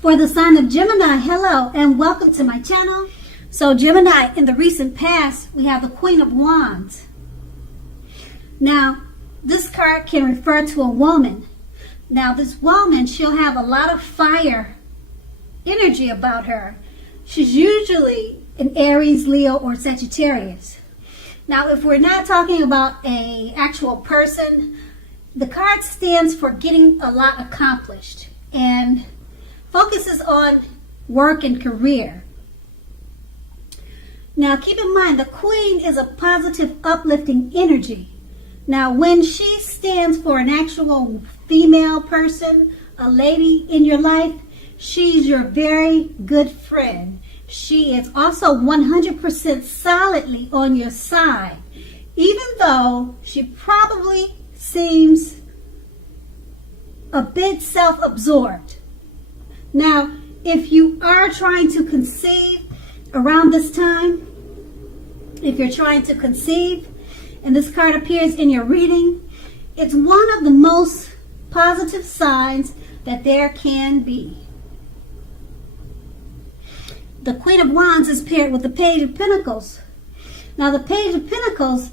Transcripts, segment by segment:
For the sign of Gemini, hello and welcome to my channel. So Gemini, in the recent past, we have the Queen of Wands. Now, this card can refer to a woman. Now, this woman, she'll have a lot of fire energy about her. She's usually an Aries, Leo, or Sagittarius. Now, if we're not talking about an actual person, the card stands for getting a lot accomplished and focuses on work and career. Now, keep in mind, the Queen is a positive, uplifting energy. Now, when she stands for an actual female person, a lady in your life, she's your very good friend. She is also 100% solidly on your side, even though she probably seems a bit self-absorbed. Now, if you are trying to conceive around this time, if you're trying to conceive, and this card appears in your reading, it's one of the most positive signs that there can be. The Queen of Wands is paired with the Page of Pentacles. Now, the Page of Pentacles,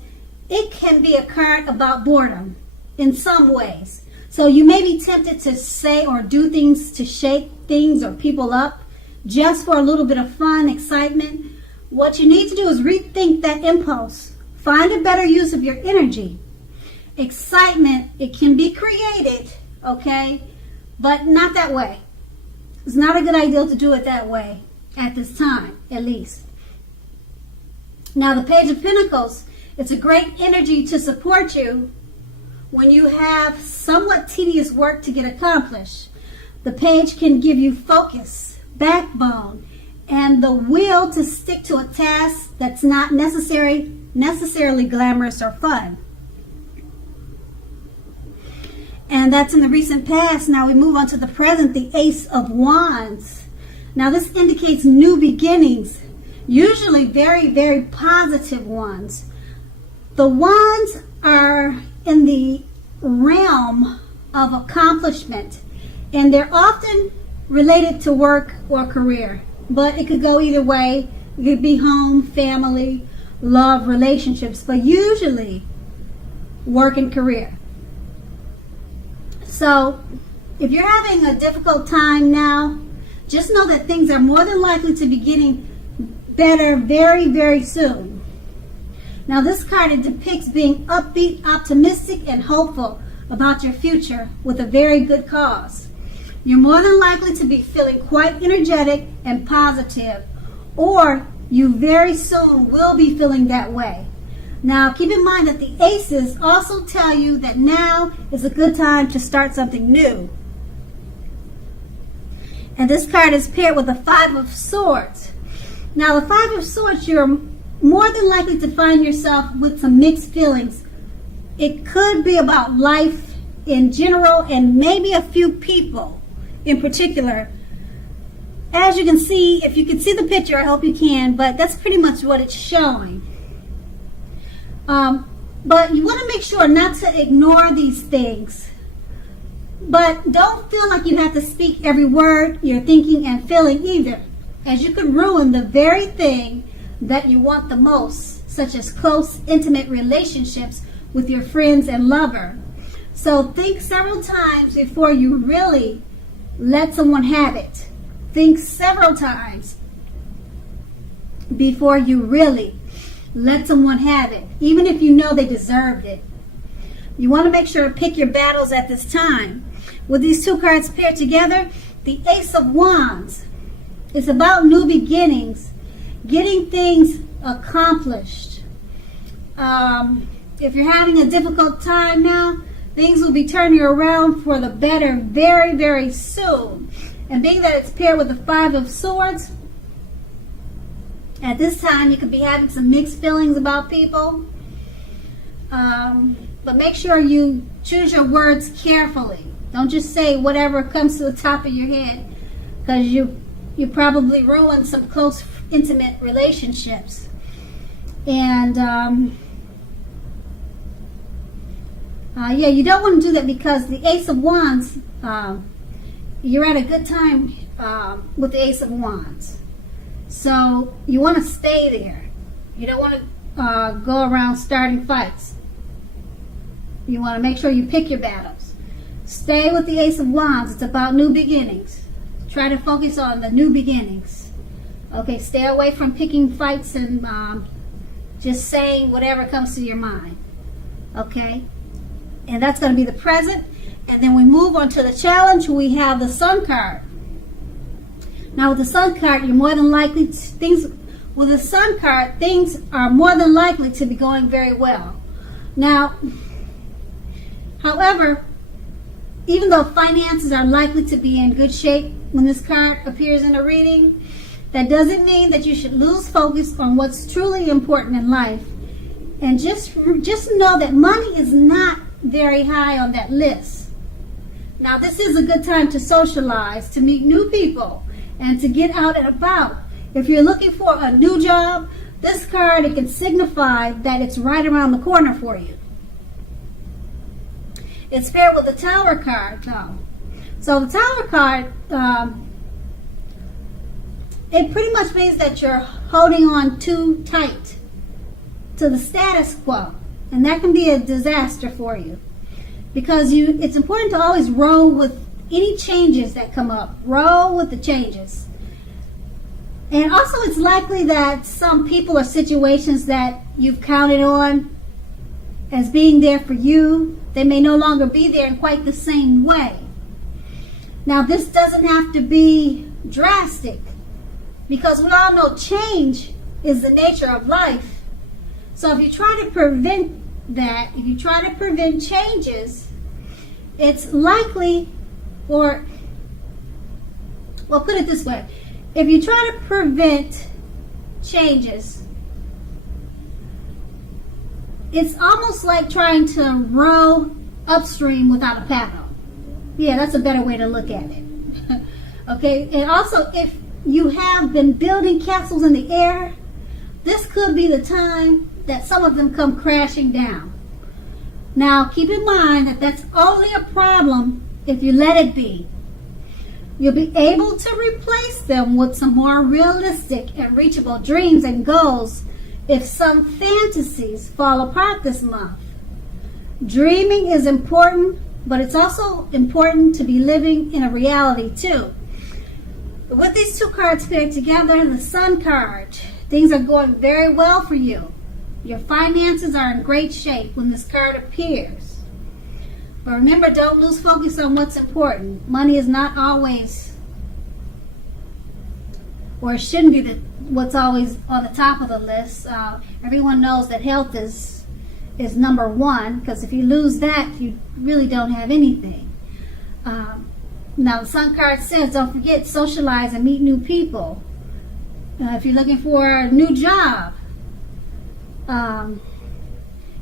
it can be a card about boredom in some ways. So you may be tempted to say or do things to shake things or people up just for a little bit of fun, excitement. What you need to do is rethink that impulse. Find a better use of your energy. Excitement, it can be created, okay? But not that way. It's not a good idea to do it that way at this time, at least. Now, the Page of Pentacles, it's a great energy to support you when you have somewhat tedious work to get accomplished. The Page can give you focus, backbone, and the will to stick to a task that's not necessarily glamorous or fun. And that's in the recent past. Now we move on to the present, the Ace of Wands. Now this indicates new beginnings, usually very, very positive ones. The wands are in the realm of accomplishment, and they're often related to work or career, but it could go either way. It could be home, family, love, relationships, but usually work and career. So if you're having a difficult time now, just know that things are more than likely to be getting better very, very soon. Now this card, it depicts being upbeat, optimistic, and hopeful about your future with a very good cause. You're more than likely to be feeling quite energetic and positive, or you very soon will be feeling that way. Now keep in mind that the aces also tell you that now is a good time to start something new. And this card is paired with the Five of Swords. Now the Five of Swords, you're more than likely to find yourself with some mixed feelings. It could be about life in general and maybe a few people in particular. As you can see, if you can see the picture, I hope you can, but that's pretty much what it's showing. But you want to make sure not to ignore these things. But don't feel like you have to speak every word you're thinking and feeling either, as you could ruin the very thing that you want the most, such as close, intimate relationships with your friends and lover. So think several times before you really let someone have it. Think several times before you really let someone have it, even if you know they deserved it. You want to make sure to pick your battles at this time. With these two cards paired together, the Ace of Wands is about new beginnings, getting things accomplished. If you're having a difficult time now, things will be turning around for the better very, very soon. And being that it's paired with the Five of Swords, at this time you could be having some mixed feelings about people. But make sure you choose your words carefully. Don't just say whatever comes to the top of your head, because you probably ruined some close, intimate relationships. And yeah, you don't want to do that, because the Ace of Wands you're at a good time with the Ace of Wands. So you want to stay there. You don't want to go around starting fights. You want to make sure you pick your battles. Stay with the Ace of Wands. It's about new beginnings. Try to focus on the new beginnings. Okay, stay away from picking fights and just saying whatever comes to your mind. Okay? And that's going to be the present. And then we move on to the challenge. We have the Sun card. Now with the Sun card, you're more than likely things are more than likely to be going very well. Now, however, even though finances are likely to be in good shape when this card appears in a reading, that doesn't mean that you should lose focus on what's truly important in life. And just know that money is not very high on that list. Now, this is a good time to socialize, to meet new people, and to get out and about. If you're looking for a new job, this card, it can signify that it's right around the corner for you. It's paired with the Tower card, though. So the Tower card, it pretty much means that you're holding on too tight to the status quo. And that can be a disaster for you. Because it's important to always roll with any changes that come up. Roll with the changes. And also it's likely that some people or situations that you've counted on as being there for you, they may no longer be there in quite the same way. Now this doesn't have to be drastic, because we all know change is the nature of life. So if you try to prevent that, if you try to prevent changes, it's likely, or, well, put it this way. If you try to prevent changes, it's almost like trying to row upstream without a paddle. Yeah, that's a better way to look at it. Okay, and also if you have been building castles in the air, this could be the time that some of them come crashing down. Now, keep in mind that that's only a problem if you let it be. You'll be able to replace them with some more realistic and reachable dreams and goals if some fantasies fall apart this month. Dreaming is important, but it's also important to be living in a reality too. With these two cards paired together, the Sun card, things are going very well for you. Your finances are in great shape when this card appears. But remember, don't lose focus on what's important. Money is not always, or it shouldn't be what's always on the top of the list. Everyone knows that health is number one, because if you lose that, you really don't have anything. Now, the Sun card says, don't forget, socialize and meet new people. If you're looking for a new job,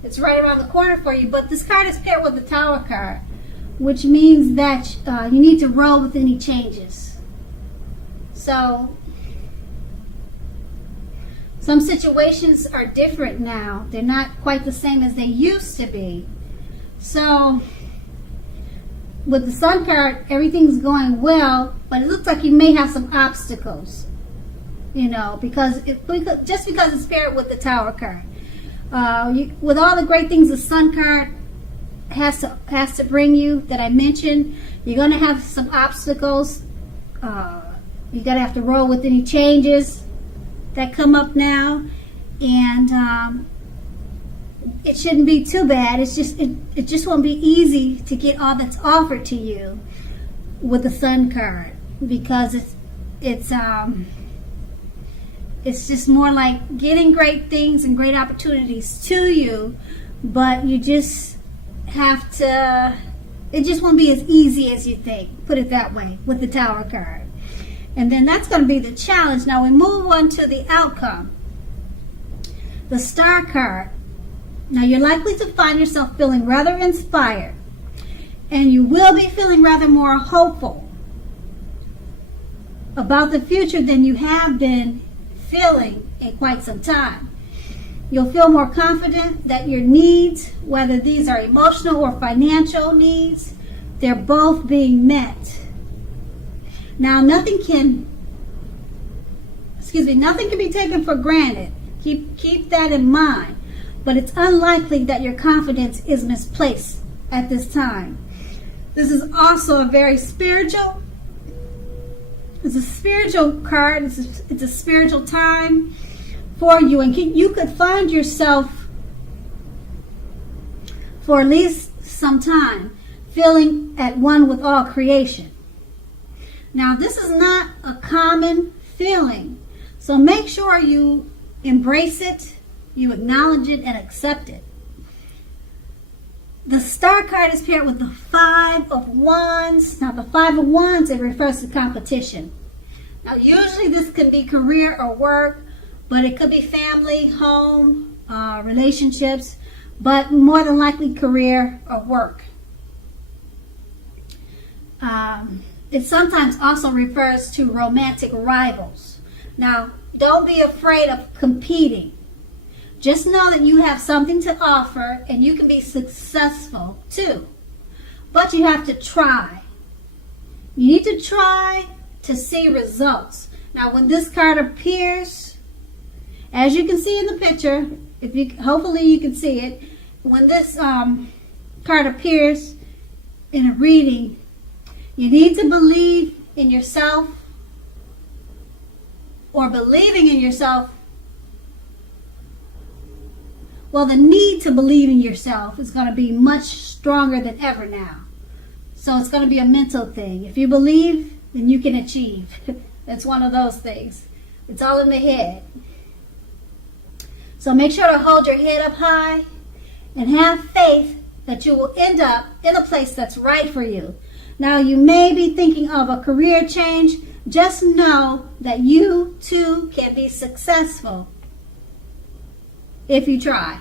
it's right around the corner for you. But this card is paired with the Tower card, which means that you need to roll with any changes. So some situations are different now. They're not quite the same as they used to be. So with the Sun card, everything's going well, but it looks like you may have some obstacles, because just because it's paired with the Tower card. With all the great things the Sun card has to bring you that I mentioned, you're going to have some obstacles. You're going to have to roll with any changes that come up now, and it shouldn't be too bad. It just won't be easy to get all that's offered to you with the Sun card, because it's just more like getting great things and great opportunities to you, but you just have to, it just won't be as easy as you think, put it that way, with the Tower card. And then that's going to be the challenge. Now we move on to the outcome. The Star card. Now you're likely to find yourself feeling rather inspired, and you will be feeling rather more hopeful about the future than you have been feeling in quite some time. You'll feel more confident that your needs, whether these are emotional or financial needs, they're both being met. Now, nothing can be taken for granted. Keep that in mind. But it's unlikely that your confidence is misplaced at this time. This is also a very spiritual. It's a spiritual card. It's a spiritual time for you, and you could find yourself for at least some time feeling at one with all creation. Now, this is not a common feeling, so make sure you embrace it, you acknowledge it, and accept it. The Star card is paired with the Five of Wands. Now, the Five of Wands, it refers to competition. Now, usually this can be career or work, but it could be family, home, relationships, but more than likely career or work. It sometimes also refers to romantic rivals. Now, don't be afraid of competing. Just know that you have something to offer and you can be successful too. But you have to try. You need to try to see results. Now, when this card appears, as you can see in the picture, hopefully you can see it, when this card appears in a reading, you need to believe in yourself, or believing in yourself. Well, the need to believe in yourself is going to be much stronger than ever now. So it's going to be a mental thing. If you believe, then you can achieve. It's one of those things. It's all in the head. So make sure to hold your head up high and have faith that you will end up in a place that's right for you. Now, you may be thinking of a career change. Just know that you too can be successful if you try.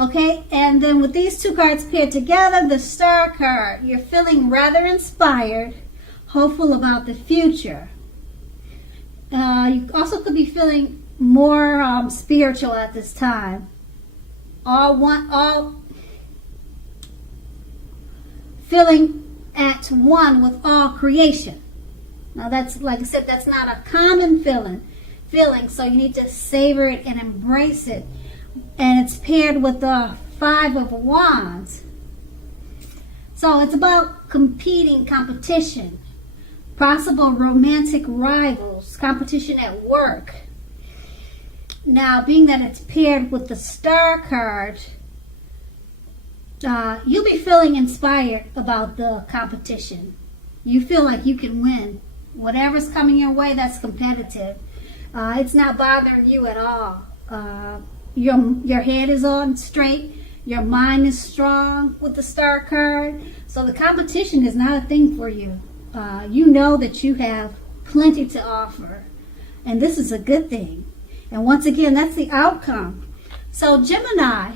Okay, and then with these two cards paired together, the Star card, you're feeling rather inspired, hopeful about the future. You also could be feeling more spiritual at this time. All feeling at one with all creation. Now, that's, like I said, that's not a common feeling, so you need to savor it and embrace it. And it's paired with the Five of Wands. So it's about competition, possible romantic rivals, competition at work. Now, being that it's paired with the Star card, you'll be feeling inspired about the competition. You feel like you can win. Whatever's coming your way that's competitive, it's not bothering you at all. Your head is on straight. Your mind is strong with the Star card. So the competition is not a thing for you. You know that you have plenty to offer. And this is a good thing. And once again, that's the outcome. So Gemini,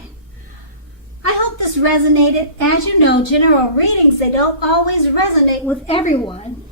I hope this resonated. As you know, general readings, they don't always resonate with everyone.